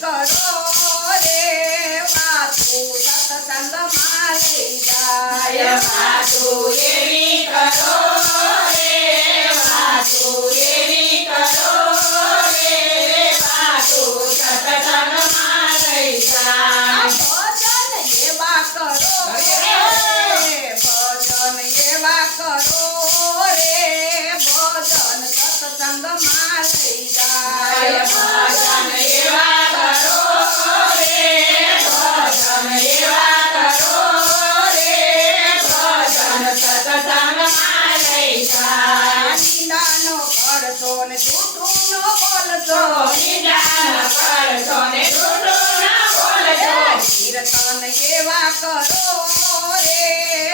કરો રે માથું સત્સંગ મારી જાય. માથું એવી ને જૂઠું ન બોલશો બીજાને પડશો ને જૂઠું ન બોલશો કીર્તન એવા કરો રે.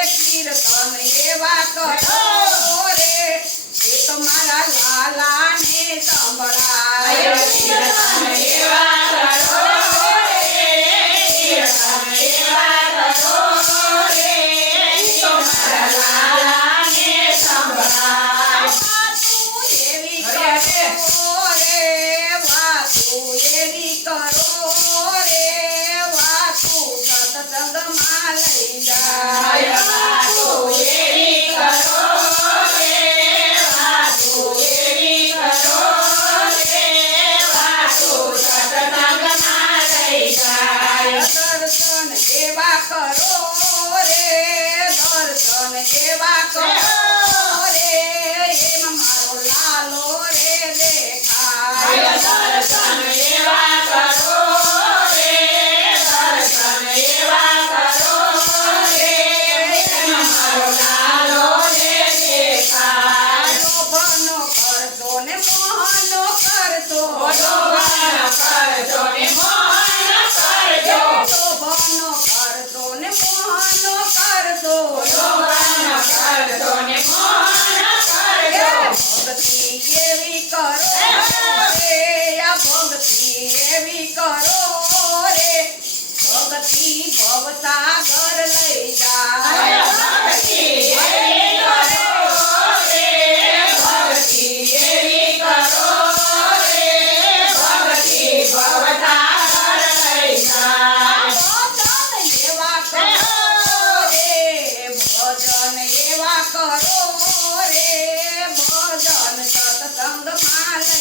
करो रे या भक्ति एवी करो रे। भगती भवसागर लई जाए भक्ति करो रे भक्ति करो रे। भक्ति भवसागर लई जाए भजन एवा करो रे करो रे। भजन सत्संग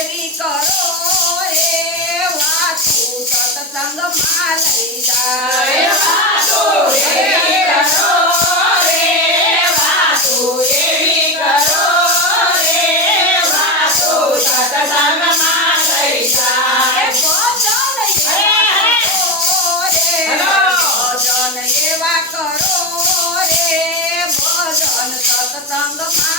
એવી કરો રે વાતું સત્સંગમાં લઈ જાય વાતું એવી કરો રે વાતું એવી કરો રે વાતું સત્સંગમાં લઈ જાય ભજન એવા કરો રે ભજન સત્સંગમાં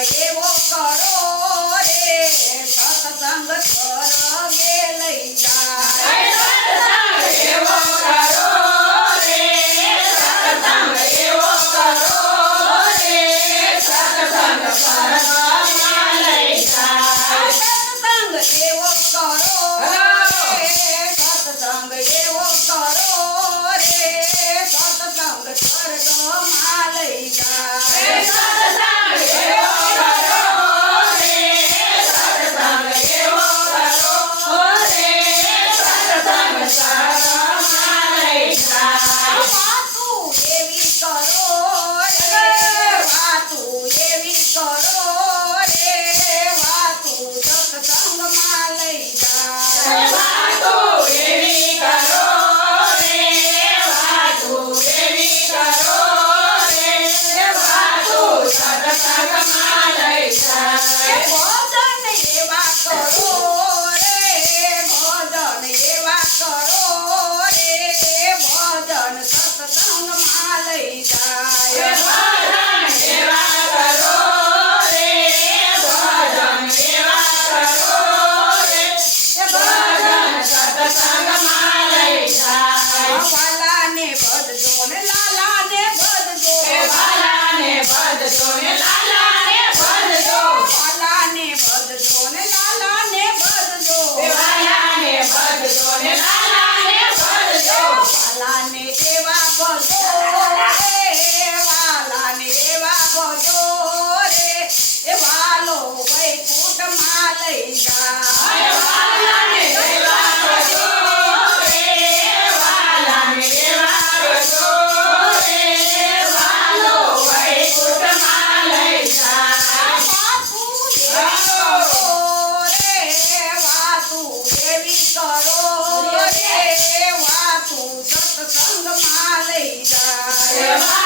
relevo ભજજો ને લાલા ને ભજજો. લાલા ને ભજજો ને લાલા ને ભજજો. લાલા ને ભજજો ને લાલા ને ભજજો. લાલા ને એવા ભજ Yeah.